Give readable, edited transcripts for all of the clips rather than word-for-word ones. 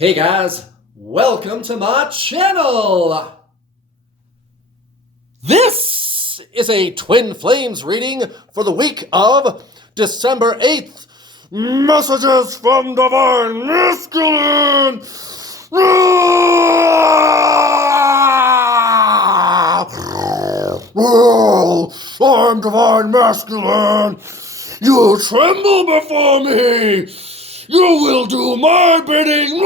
Hey guys, welcome to my channel. This is a Twin Flames reading for the week of December 8th. Messages from Divine Masculine. I'm Divine Masculine. You tremble before me. You will do my bidding.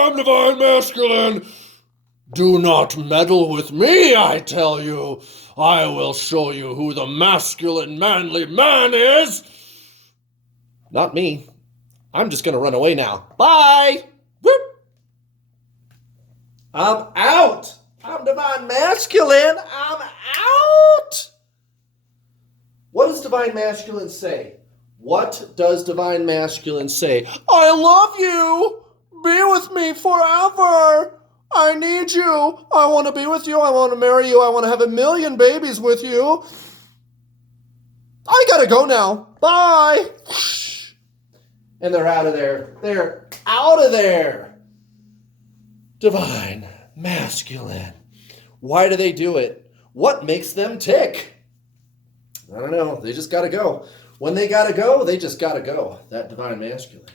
I'm Divine Masculine. Do not meddle with me, I tell you. I will show you who the masculine, manly man is. Not me. I'm just going to run away now. Bye. Whoop. I'm out. I'm Divine Masculine. I'm out. What does Divine Masculine say? What does Divine Masculine say? I love you. Be with me forever. I need you. I want to be with you. I want to marry you. I want to have 1,000,000 babies with you. I gotta go now. Bye. And they're out of there. They're out of there. Divine Masculine. Why do they do it? What makes them tick? I don't know. They just gotta go. When they gotta go, they just gotta go. That Divine Masculine.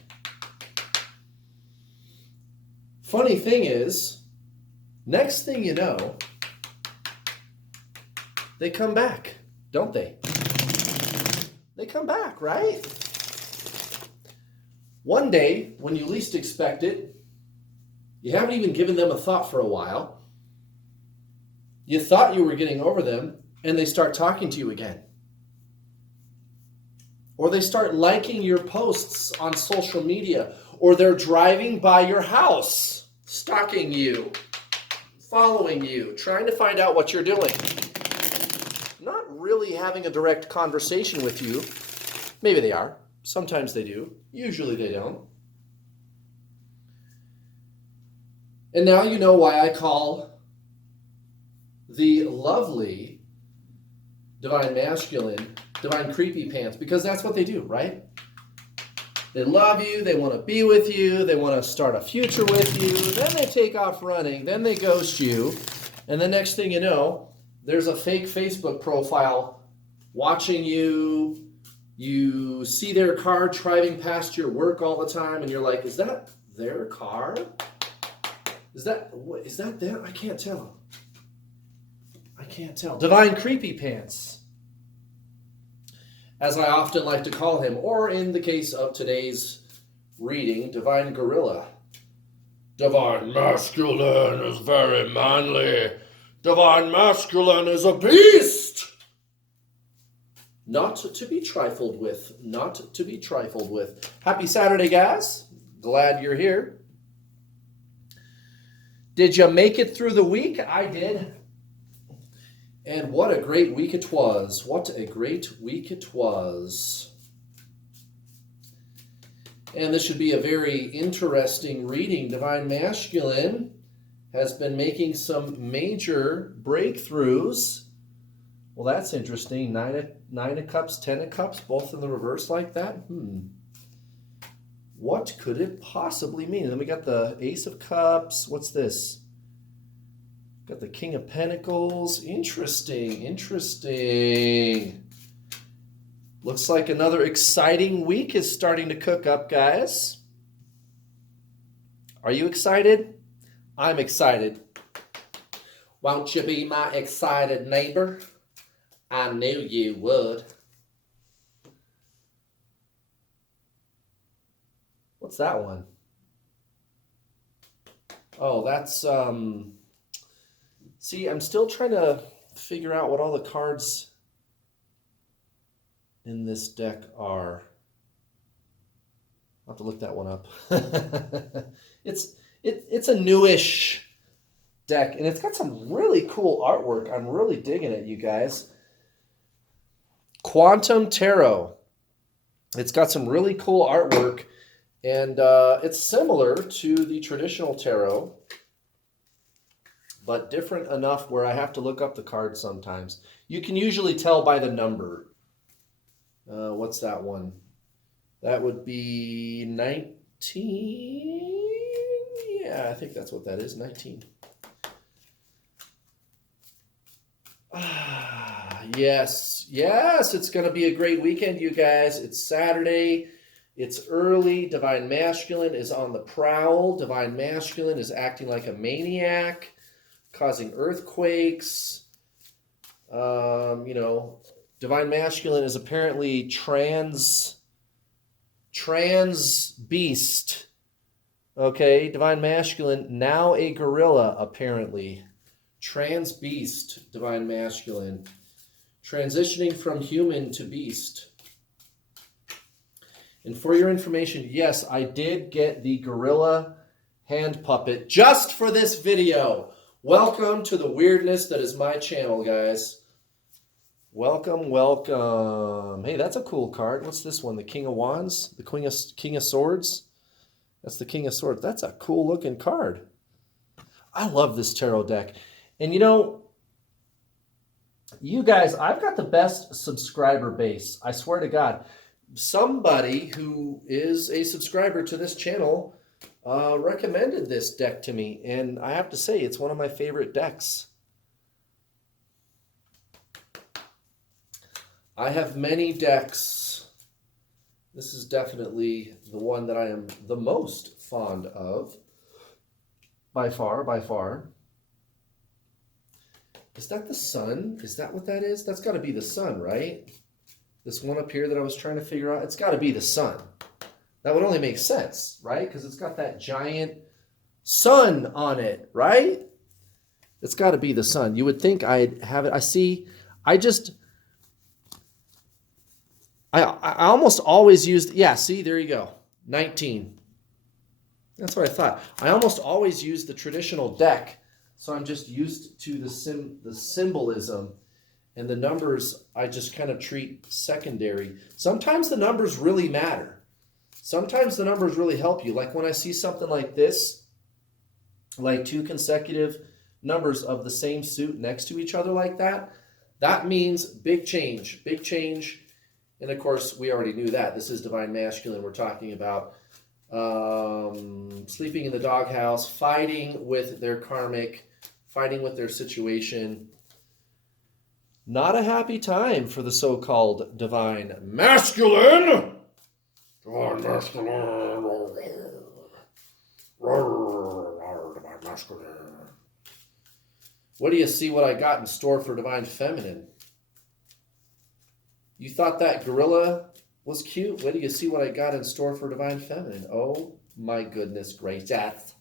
Funny thing is, next thing you know, they come back, don't they? They come back, right? One day, when you least expect it, you haven't even given them a thought for a while. You thought you were getting over them, and they start talking to you again. Or they start liking your posts on social media, or they're driving by your house, stalking you, following you, trying to find out what you're doing. Not really having a direct conversation with you. Maybe they are. Sometimes they do. Usually they don't. And now you know why I call the lovely Divine Masculine Divine Creepy Pants, because that's what they do, right? They love you, they want to be with you, they want to start a future with you, then they take off running, then they ghost you, and the next thing you know, there's a fake Facebook profile watching you. You see their car driving past your work all the time, and you're like, is that their car? Is that there? I can't tell. I can't tell. Divine Creepy Pants, as I often like to call him, or in the case of today's reading, Divine Gorilla. Divine Masculine is very manly. Divine Masculine is a beast. Not to be trifled with. Not to be trifled with. Happy Saturday, guys. Glad you're here. Did you make it through the week? I did. And what a great week it was. What a great week it was. And this should be a very interesting reading. Divine Masculine has been making some major breakthroughs. Well, that's interesting. Nine of Cups, 10 of Cups, both in the reverse like that. What could it possibly mean? And then we got the Ace of Cups. What's this? Got the King of Pentacles. Interesting, interesting. Looks like another exciting week is starting to cook up, guys. Are you excited? I'm excited. Won't you be my excited neighbor? I knew you would. What's that one? Oh, that's see, I'm still trying to figure out what all the cards in this deck are. I'll have to look that one up. It's a newish deck, and it's got some really cool artwork. I'm really digging it, you guys. Quantum Tarot. It's got some really cool artwork, and it's similar to the traditional tarot, but different enough where I have to look up the cards sometimes. You can usually tell by the number. What's that one? That would be 19. Yeah, I think that's what that is, 19. Yes, it's going to be a great weekend, you guys. It's Saturday. It's early. Divine Masculine is on the prowl. Divine Masculine is acting like a maniac, causing earthquakes. Divine Masculine is apparently trans beast. Okay, Divine Masculine, now a gorilla, apparently. Trans beast, Divine Masculine. Transitioning from human to beast. And for your information, yes, I did get the gorilla hand puppet just for this video. Welcome to the weirdness that is my channel, guys. Welcome, welcome. Hey, that's a cool card. What's this one? The King of Wands? The King of Swords? That's the King of Swords. That's a cool looking card. I love this tarot deck. And you guys, I've got the best subscriber base. I swear to God. Somebody who is a subscriber to this channel recommended this deck to me. And I have to say, it's one of my favorite decks. I have many decks. This is definitely the one that I am the most fond of. By far, by far. Is that the sun? Is that what that is? That's got to be the sun, right? This one up here that I was trying to figure out. It's got to be the sun. That would only make sense, right? Because it's got that giant sun on it, right? It's got to be the sun. You would think I'd have it. I almost always used, yeah, see, there you go, 19. That's what I thought. I almost always use the traditional deck, so I'm just used to the symbolism, and the numbers I just kind of treat secondary. Sometimes the numbers really matter. Sometimes the numbers really help you. Like when I see something like this, like 2 consecutive numbers of the same suit next to each other like that, that means big change, big change. And of course, we already knew that. This is Divine Masculine. We're talking about sleeping in the doghouse, fighting with their karmic, fighting with their situation. Not a happy time for the so-called Divine Masculine. Divine Masculine. Divine Masculine. What do you see what I got in store for Divine Feminine? You thought that gorilla was cute? Wait till you see what I got in store for Divine Feminine. Oh my goodness gracious.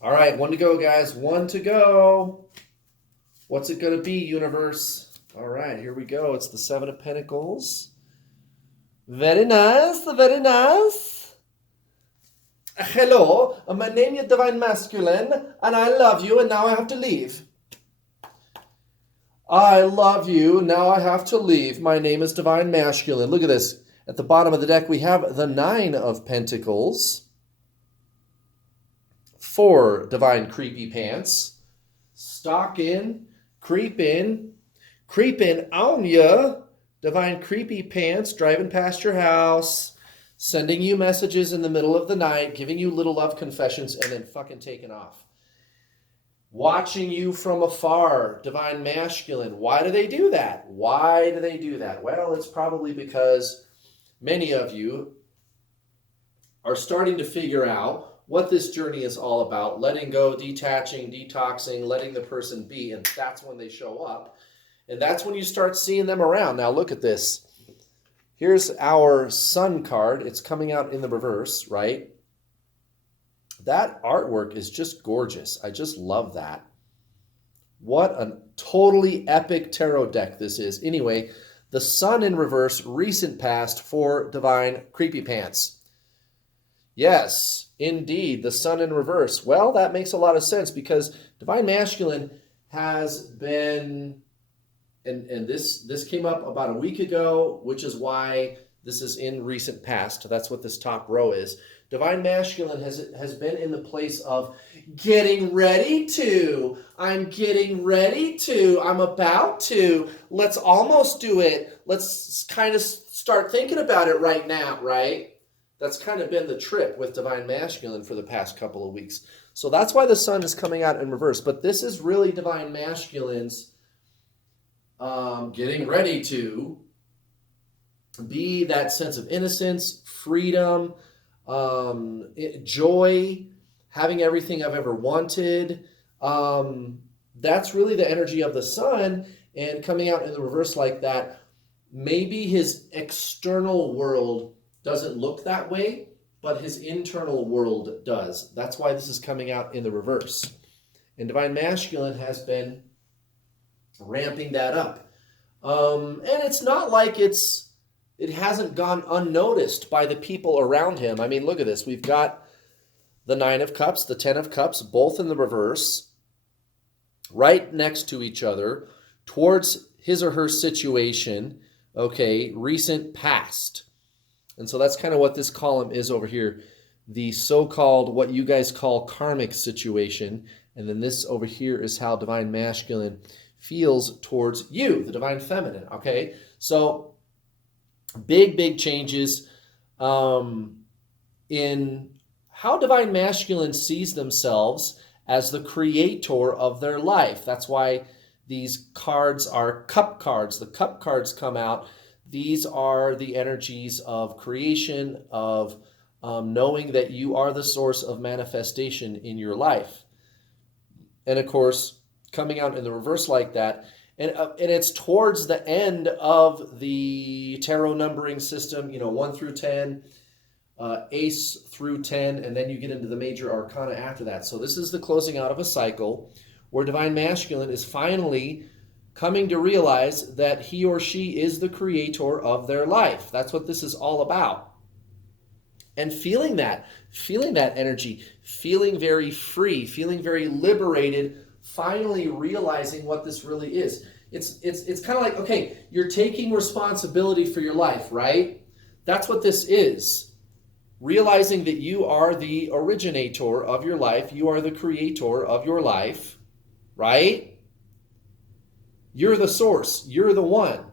All right, 1 to go, guys. 1 to go. What's it going to be, universe? All right, here we go. It's the 7 of Pentacles. Very nice, very nice. Hello, my name is Divine Masculine, and I love you, and now I have to leave. I love you. Now I have to leave. My name is Divine Masculine. Look at this. At the bottom of the deck, we have the 9 of Pentacles. 4 Divine Creepy Pants. Stalk in, creep in on ya. Divine Creepy Pants driving past your house, sending you messages in the middle of the night, giving you little love confessions, and then fucking taking off. Watching you from afar, Divine Masculine. Why do they do that? Why do they do that? Well, it's probably because many of you are starting to figure out what this journey is all about. Letting go, detaching, detoxing, letting the person be. And that's when they show up. And that's when you start seeing them around. Now look at this. Here's our sun card. It's coming out in the reverse, right? That artwork is just gorgeous. I just love that. What a totally epic tarot deck this is. Anyway, the sun in reverse, recent past for Divine Creepy Pants. Yes, indeed, the sun in reverse. Well, that makes a lot of sense because Divine Masculine has been, and this came up about a week ago, which is why this is in recent past. That's what this top row is. Divine Masculine has been in the place of getting ready to. I'm getting ready to. I'm about to. Let's almost do it. Let's kind of start thinking about it right now, right? That's kind of been the trip with Divine Masculine for the past couple of weeks. So that's why the sun is coming out in reverse. But this is really Divine Masculine's getting ready to be that sense of innocence, freedom, joy, having everything I've ever wanted. That's really the energy of the sun, and coming out in the reverse like that, maybe his external world doesn't look that way, but his internal world does. That's why this is coming out in the reverse. And Divine Masculine has been ramping that up. And it's not like it hasn't gone unnoticed by the people around him. I mean, look at this. We've got the 9 of Cups, the 10 of Cups, both in the reverse, right next to each other, towards his or her situation, okay, recent past. And so that's kind of what this column is over here, the so-called, what you guys call karmic situation. And then this over here is how Divine Masculine feels towards you, the Divine Feminine, okay? So big changes in how Divine Masculine sees themselves as the creator of their life. That's why these cards are cup cards. The cup cards come out. These are the energies of creation, of knowing that you are the source of manifestation in your life. And of course, coming out in the reverse like that, and it's towards the end of the tarot numbering system, 1 through 10, ace through 10, and then you get into the major arcana after that. So this is the closing out of a cycle where Divine Masculine is finally coming to realize that he or she is the creator of their life. That's what this is all about. And feeling that energy, feeling very free, feeling very liberated, finally realizing what this really is. It's kind of like, okay, you're taking responsibility for your life, right? That's what this is. Realizing that you are the originator of your life, you are the creator of your life, right? You're the source, you're the one.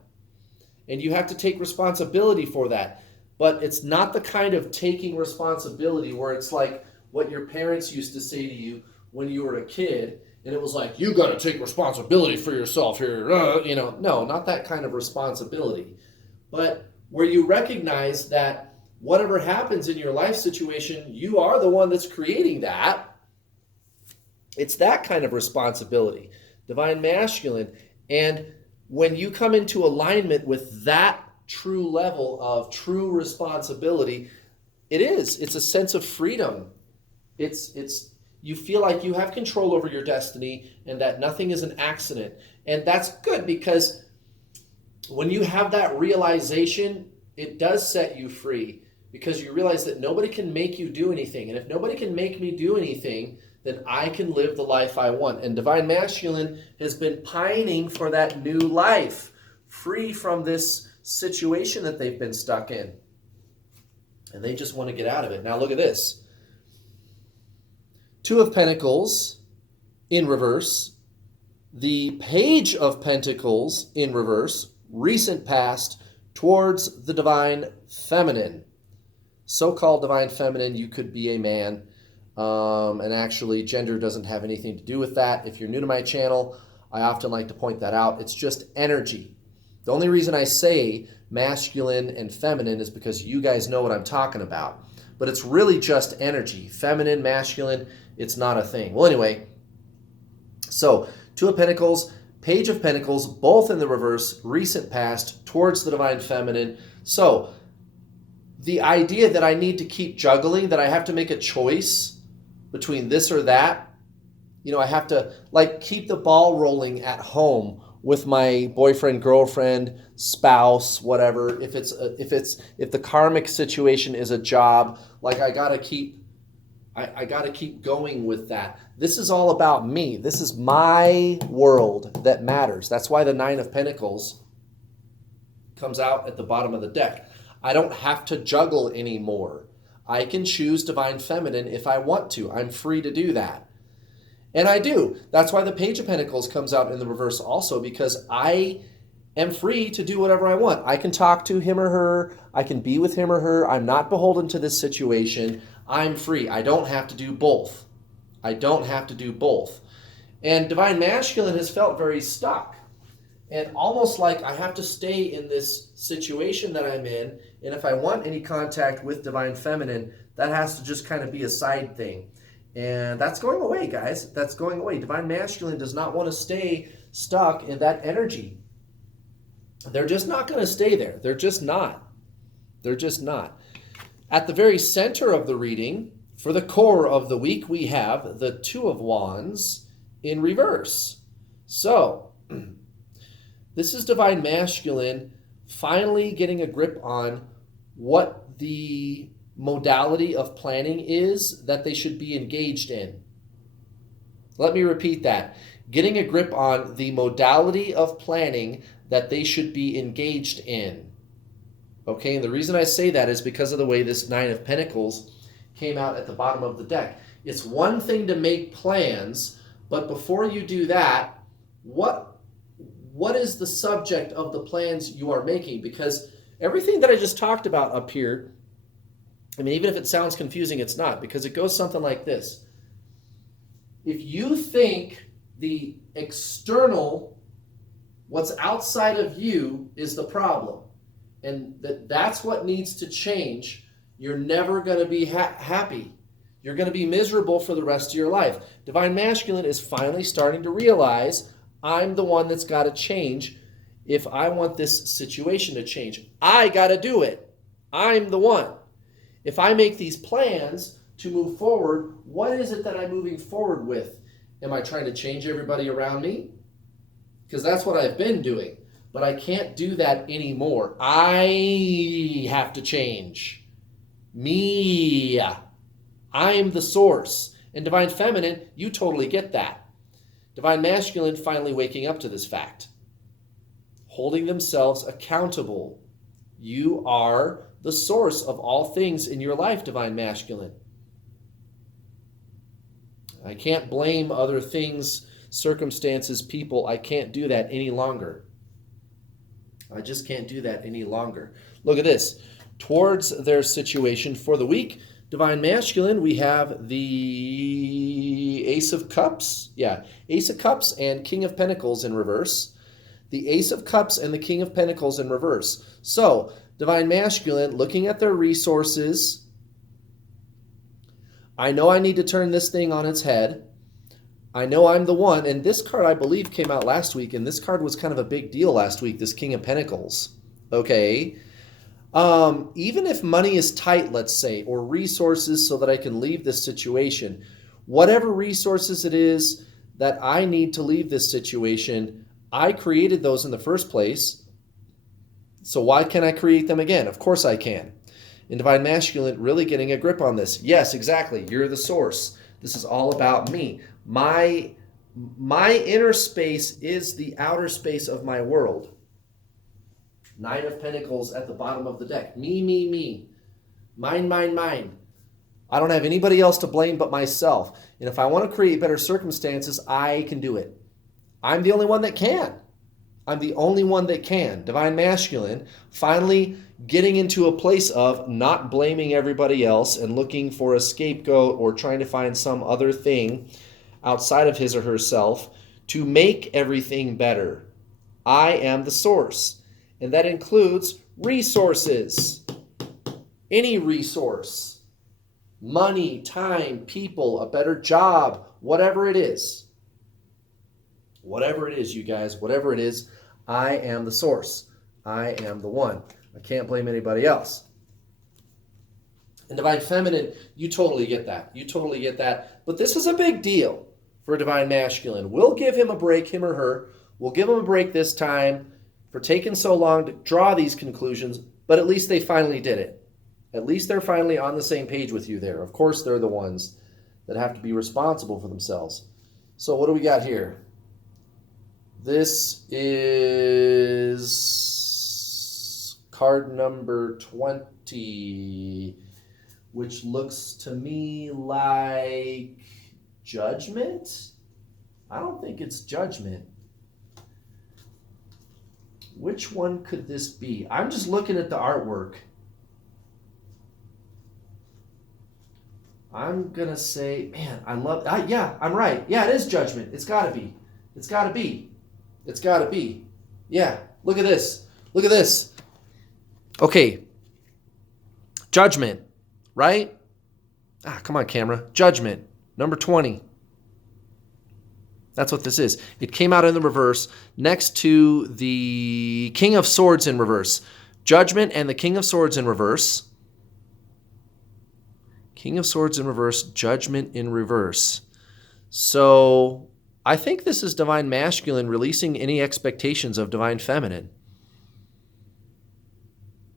And you have to take responsibility for that. But it's not the kind of taking responsibility where it's like what your parents used to say to you when you were a kid, and it was like, you got to take responsibility for yourself here. No, not that kind of responsibility. But where you recognize that whatever happens in your life situation, you are the one that's creating that. It's that kind of responsibility. Divine Masculine. And when you come into alignment with that true level of true responsibility, it's a sense of freedom. You feel like you have control over your destiny and that nothing is an accident. And that's good, because when you have that realization, it does set you free, because you realize that nobody can make you do anything. And if nobody can make me do anything, then I can live the life I want. And Divine Masculine has been pining for that new life, free from this situation that they've been stuck in. And they just want to get out of it. Now look at this. 2 of Pentacles in reverse. The Page of Pentacles in reverse. Recent past towards the Divine Feminine. So-called Divine Feminine, you could be a man. And actually, gender doesn't have anything to do with that. If you're new to my channel, I often like to point that out. It's just energy. The only reason I say masculine and feminine is because you guys know what I'm talking about. But it's really just energy. Feminine, masculine, it's not a thing. Well, anyway, so 2 of Pentacles, Page of Pentacles, both in the reverse, recent past, towards the Divine Feminine. So the idea that I need to keep juggling, that I have to make a choice between this or that, I have to keep the ball rolling at home with my boyfriend, girlfriend, spouse, whatever. If the karmic situation is a job, I gotta keep going with that. This is all about me. This is my world that matters. That's why the 9 of Pentacles comes out at the bottom of the deck. I don't have to juggle anymore. I can choose divine feminine if I want to. I'm free to do that. And I do. That's why the Page of Pentacles comes out in the reverse also, because I am free to do whatever I want. I can talk to him or her. I can be with him or her. I'm not beholden to this situation. I'm free. I don't have to do both. I don't have to do both. And divine masculine has felt very stuck and almost like I have to stay in this situation that I'm in. And if I want any contact with divine feminine, that has to just kind of be a side thing. And that's going away, guys. That's going away. Divine masculine does not want to stay stuck in that energy. They're just not going to stay there. They're just not. They're just not. At the very center of the reading, for the core of the week, we have the Two of Wands in reverse. So, this is divine masculine finally getting a grip on what the modality of planning is that they should be engaged in. Let me repeat that. Getting a grip on the modality of planning that they should be engaged in. Okay, and the reason I say that is because of the way this Nine of Pentacles came out at the bottom of the deck. It's one thing to make plans, but before you do that, what is the subject of the plans you are making? Because everything that I just talked about up here, I mean, even if it sounds confusing, it's not, because it goes something like this. If you think the external, what's outside of you, is the problem, and that's what needs to change, you're never going to be happy. You're going to be miserable for the rest of your life. Divine masculine is finally starting to realize, I'm the one that's got to change if I want this situation to change. I got to do it. I'm the one. If I make these plans to move forward, what is it that I'm moving forward with? Am I trying to change everybody around me? Because that's what I've been doing. But I can't do that anymore. I have to change. Me. I'm the source. And divine feminine, you totally get that. Divine masculine finally waking up to this fact. Holding themselves accountable. You are the source of all things in your life, divine masculine. I can't blame other things, circumstances, people. I can't do that any longer. I just can't do that any longer. Look at this. Towards their situation for the week, divine masculine, we have the Ace of Cups. Yeah, Ace of Cups and King of Pentacles in reverse. The Ace of Cups and the King of Pentacles in reverse. So, divine masculine, looking at their resources. I know I need to turn this thing on its head. I know I'm the one. And this card, I believe, came out last week. And this card was kind of a big deal last week, this King of Pentacles. Okay. Even if money is tight, let's say, or resources so that I can leave this situation, whatever resources it is that I need to leave this situation, I created those in the first place. So why can't I create them again? Of course I can. In divine masculine, really getting a grip on this. Yes, exactly. You're the source. This is all about me. My inner space is the outer space of my world. Nine of Pentacles at the bottom of the deck. Me, me, me. Mine, mine, mine. I don't have anybody else to blame but myself. And if I want to create better circumstances, I can do it. I'm the only one that can. I'm the only one that can. Divine masculine, finally getting into a place of not blaming everybody else and looking for a scapegoat or trying to find some other thing outside of his or herself to make everything better. I am the source. And that includes resources. Any resource. Money, time, people, a better job, whatever it is. Whatever it is, you guys, whatever it is, I am the source. I am the one. I can't blame anybody else. And divine feminine, you totally get that. You totally get that. But this is a big deal for divine masculine. We'll give him a break, him or her. We'll give him a break this time for taking so long to draw these conclusions, but at least they finally did it. At least they're finally on the same page with you there. Of course, they're the ones that have to be responsible for themselves. So what do we got here? This is card number 20. which looks to me like Judgment. I don't think it's Judgment. Which one could this be? I'm just looking at the artwork. I'm going to say, man, I love, yeah, I'm right. Yeah, it is Judgment. It's got to be. It's got to be. It's got to be. Yeah, look at this. Look at this. Okay. Judgment, right? Come on, camera. Judgment, number 20. That's what this is. It came out in the reverse next to the King of Swords in reverse. Judgment and the King of Swords in reverse. King of Swords in reverse, Judgment in reverse. So I think this is Divine Masculine releasing any expectations of Divine Feminine.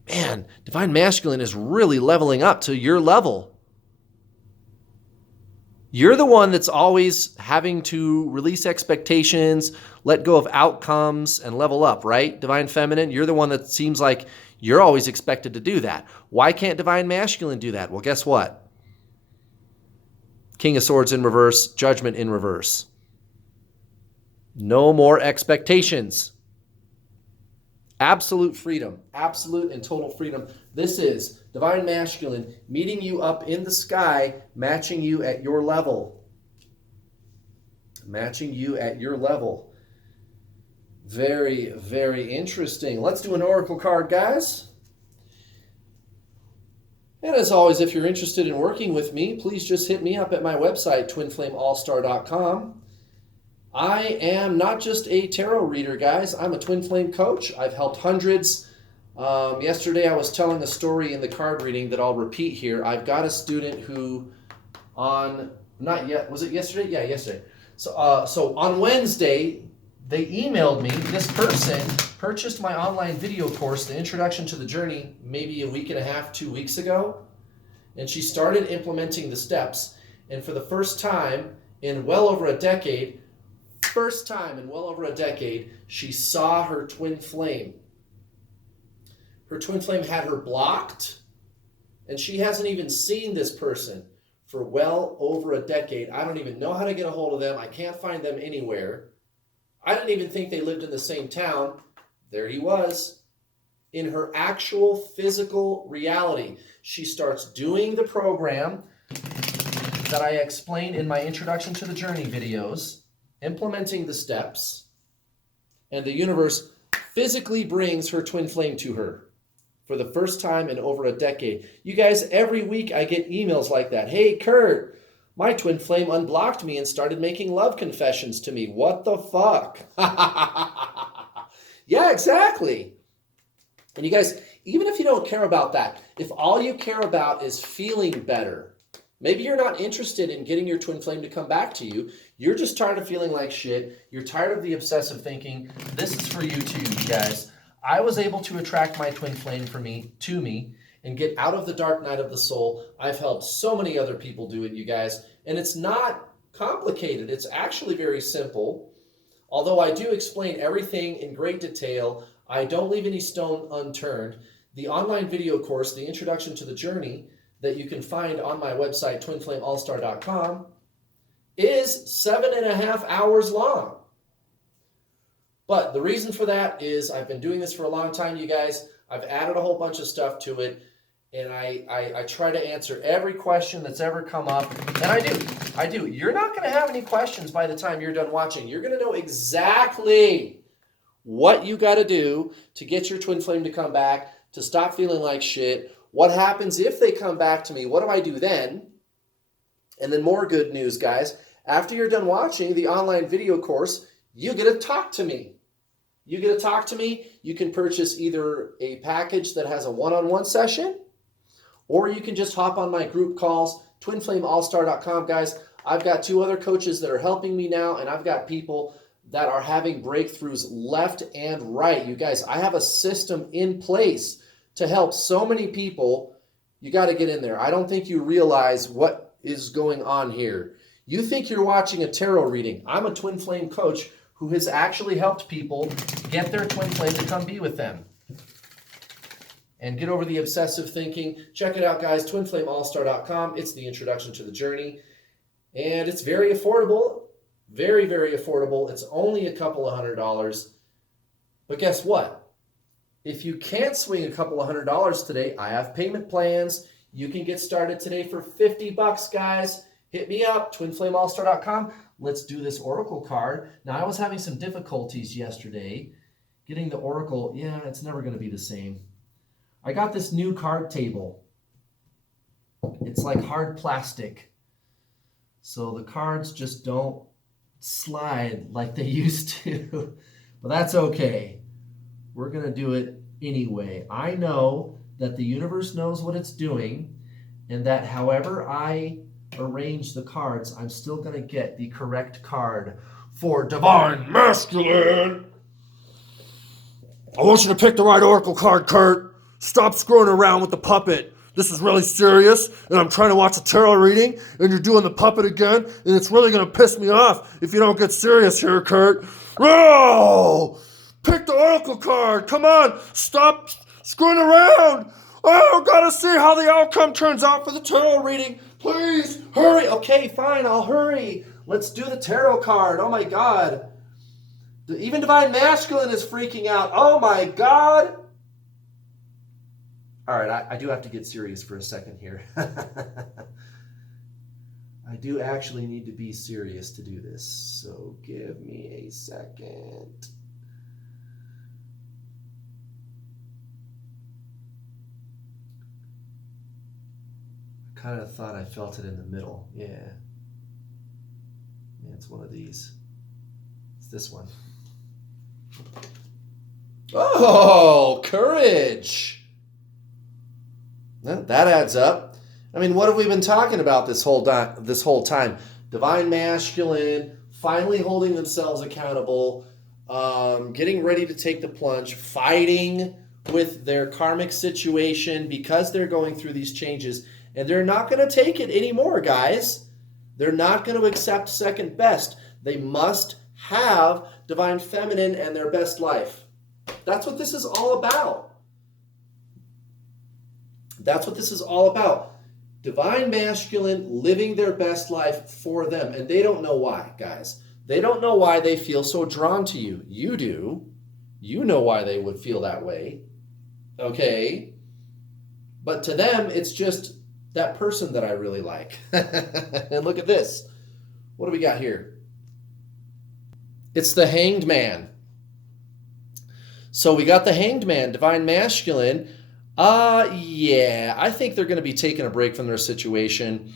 Man, Divine Masculine is really leveling up to your level. You're the one that's always having to release expectations, let go of outcomes, and level up, right? Divine Feminine, you're the one that seems like you're always expected to do that. Why can't Divine Masculine do that? Well, guess what? King of Swords in reverse, Judgment in reverse. No more expectations. Absolute freedom, absolute and total freedom. This is Divine Masculine meeting you up in the sky, matching you at your level. Matching you at your level. Very, very interesting. Let's do an oracle card, guys. And as always, if you're interested in working with me, please just hit me up at my website, twinflameallstar.com. I am not just a tarot reader, guys. I'm a twin flame coach. I've helped hundreds. Yesterday I was telling a story in the card reading that I'll repeat here. I've got a student who was it yesterday? Yeah, yesterday. So on Wednesday, they emailed me. This person purchased my online video course, The Introduction to the Journey, maybe a week and a half, 2 weeks ago. And she started implementing the steps. And for the first time in well over a decade, she saw her twin flame. Her twin flame had her blocked, and she hasn't even seen this person for well over a decade. I don't even know how to get a hold of them. I can't find them anywhere. I didn't even think they lived in the same town. There he was. In her actual physical reality, she starts doing the program that I explained in my Introduction to the Journey videos, implementing the steps, and the universe physically brings her twin flame to her for the first time in over a decade. You guys, every week I get emails like that. Hey, Kurt, my twin flame unblocked me and started making love confessions to me. What the fuck? Yeah, exactly. And you guys, even if you don't care about that, if all you care about is feeling better, maybe you're not interested in getting your twin flame to come back to you. You're just tired of feeling like shit. You're tired of the obsessive thinking. This is for you too, you guys. I was able to attract my twin flame to me and get out of the dark night of the soul. I've helped so many other people do it, you guys. And it's not complicated. It's actually very simple. Although I do explain everything in great detail, I don't leave any stone unturned. The online video course, The Introduction to the Journey, that you can find on my website, twinflameallstar.com, is 7.5 hours long. But the reason for that is I've been doing this for a long time, you guys. I've added a whole bunch of stuff to it, and I try to answer every question that's ever come up, and I do. You're not going to have any questions by the time you're done watching. You're going to know exactly what you got to do to get your twin flame to come back, to stop feeling like shit. What happens if they come back to me? What do I do then? And then more good news, guys. After you're done watching the online video course, you get to talk to me. You get to talk to me. You can purchase either a package that has a one-on-one session, or you can just hop on my group calls, twinflameallstar.com, guys. I've got 2 other coaches that are helping me now, and I've got people that are having breakthroughs left and right. You guys, I have a system in place to help so many people. You got to get in there. I don't think you realize what is going on here. You think you're watching a tarot reading. I'm a twin flame coach who has actually helped people get their twin flame to come be with them. and get over the obsessive thinking. Check it out, guys, twinflameallstar.com. It's the introduction to the journey, and it's very affordable, very, very affordable. It's only a couple of $100, but guess what? If you can't swing a couple of $100 today, I have payment plans. You can get started today for $50, guys. Hit me up, twinflameallstar.com. Let's do this Oracle card. Now, I was having some difficulties yesterday getting the Oracle. Yeah, it's never going to be the same. I got this new card table. It's like hard plastic. So the cards just don't slide like they used to. But that's okay. We're going to do it anyway. I know that the universe knows what it's doing, and that however I arrange the cards, I'm still going to get the correct card for Divine Masculine. I want you to pick the right Oracle card, Kurt. Stop screwing around with the puppet. This is really serious, and I'm trying to watch a tarot reading, and you're doing the puppet again, and it's really going to piss me off if you don't get serious here, Kurt. Oh! Pick the Oracle card. Come on. Stop screwing around. Oh, gotta see how the outcome turns out for the tarot reading. Please, hurry. Okay, fine, I'll hurry. Let's do the tarot card. Oh, my God. Even Divine Masculine is freaking out. Oh, my God. All right, I do have to get serious for a second here. I do actually need to be serious to do this, so give me a second. I kind of thought I felt it in the middle. Yeah, it's one of these. It's this one. Oh, courage. That adds up. I mean, what have we been talking about this whole time? Divine Masculine, finally holding themselves accountable, getting ready to take the plunge, fighting with their karmic situation because they're going through these changes, and they're not going to take it anymore, guys. They're not going to accept second best. They must have Divine Feminine and their best life. That's what this is all about. That's what this is all about. Divine Masculine living their best life for them. And they don't know why, guys. They don't know why they feel so drawn to you. You do. You know why they would feel that way. Okay? But to them, it's just that person that I really like. And look at this. What do we got here? It's the Hanged Man. So we got the Hanged Man, Divine Masculine. Yeah, I think they're going to be taking a break from their situation.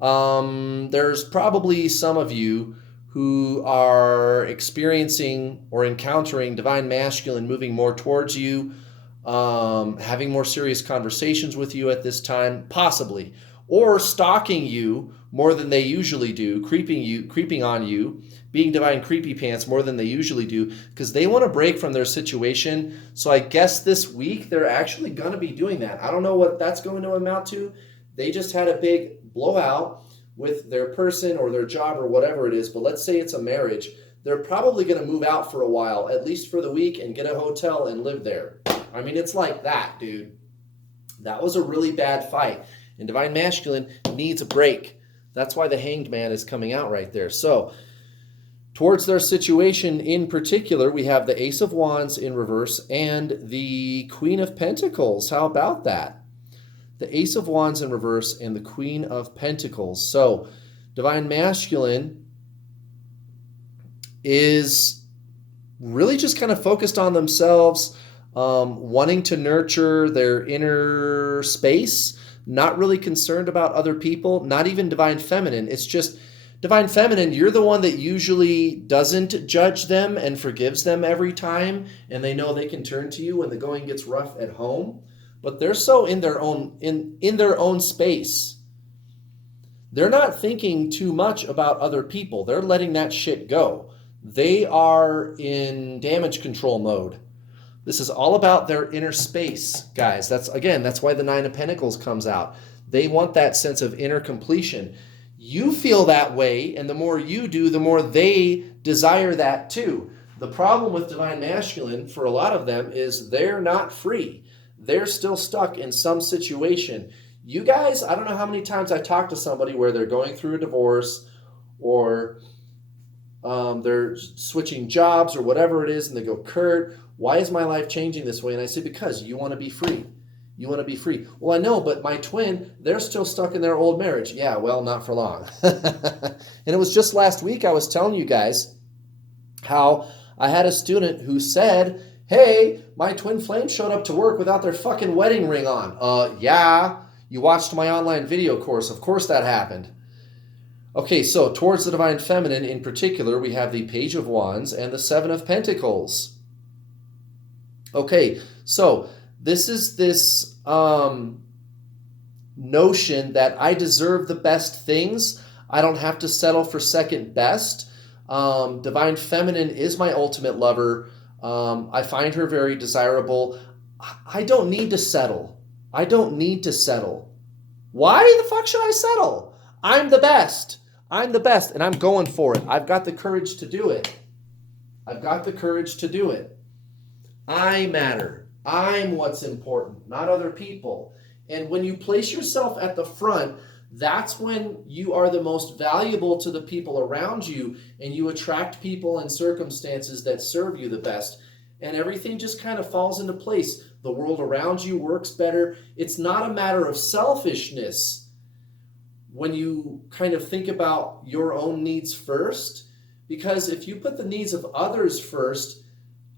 There's probably some of you who are experiencing or encountering Divine Masculine moving more towards you, having more serious conversations with you at this time, possibly, or stalking you more than they usually do, creeping on you, being divine creepy pants more than they usually do, because they want to break from their situation. So I guess this week they're actually going to be doing that. I don't know what that's going to amount to. They just had a big blowout with their person or their job or whatever it is, but let's say it's a marriage. They're probably going to move out for a while, at least for the week, and get a hotel and live there. I mean, it's like that, dude. That was a really bad fight, and Divine Masculine needs a break. That's why the Hanged Man is coming out right there. So towards their situation in particular, we have the Ace of Wands in reverse and the Queen of Pentacles. How about that? The Ace of Wands in reverse and the Queen of Pentacles. So Divine Masculine is really just kind of focused on themselves, wanting to nurture their inner space, not really concerned about other people, not even Divine Feminine. It's just Divine Feminine, you're the one that usually doesn't judge them and forgives them every time, and they know they can turn to you when the going gets rough at home. But they're so in their own space. They're not thinking too much about other people. They're letting that shit go. They are in damage control mode. This is all about their inner space, guys. That's why the Nine of Pentacles comes out. They want that sense of inner completion. You feel that way, and the more you do, the more they desire that too. The problem with Divine Masculine for a lot of them is they're not free. they're still stuck in some situation. You guys, I don't know how many times I talk to somebody where they're going through a divorce or they're switching jobs or whatever it is, and they go, Kurt, why is my life changing this way? And I say, because you want to be free. You want to be free. Well, I know, but my twin, they're still stuck in their old marriage. Yeah, well, not for long. And it was just last week I was telling you guys how I had a student who said, hey, my twin flame showed up to work without their fucking wedding ring on. Yeah, you watched my online video course. Of course that happened. Okay, so towards the Divine Feminine in particular, we have the Page of Wands and the Seven of Pentacles. Okay, so this is this notion that I deserve the best things. I don't have to settle for second best. Divine Feminine is my ultimate lover. I find her very desirable. I don't need to settle. I don't need to settle. Why the fuck should I settle? I'm the best. I'm the best, and I'm going for it. I've got the courage to do it. I've got the courage to do it. I matter. I'm what's important, not other people. And when you place yourself at the front, that's when you are the most valuable to the people around you, and you attract people and circumstances that serve you the best. And everything just kind of falls into place. The world around you works better. It's not a matter of selfishness when you kind of think about your own needs first, because if you put the needs of others first,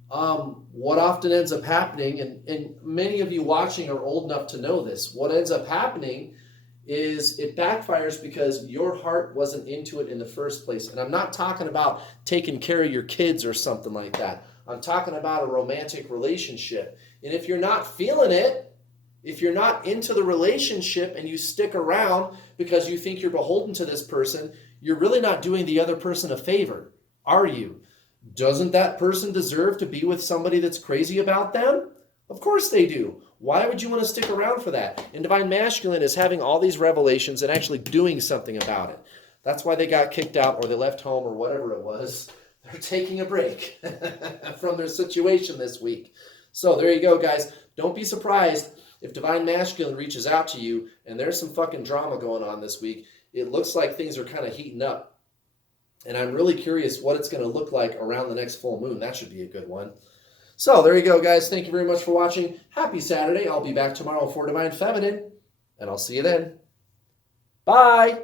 what often ends up happening, and many of you watching are old enough to know this, what ends up happening is it backfires because your heart wasn't into it in the first place. And I'm not talking about taking care of your kids or something like that. I'm talking about a romantic relationship. And if you're not feeling it, if you're not into the relationship and you stick around because you think you're beholden to this person, you're really not doing the other person a favor, are you? Doesn't that person deserve to be with somebody that's crazy about them? Of course they do. Why would you want to stick around for that? And Divine Masculine is having all these revelations and actually doing something about it. That's why they got kicked out or they left home or whatever it was. They're taking a break from their situation this week. So there you go, guys. Don't be surprised if Divine Masculine reaches out to you and there's some fucking drama going on this week. It looks like things are kind of heating up. And I'm really curious what it's going to look like around the next full moon. That should be a good one. So there you go, guys. Thank you very much for watching. Happy Saturday. I'll be back tomorrow for Divine Feminine, and I'll see you then. Bye.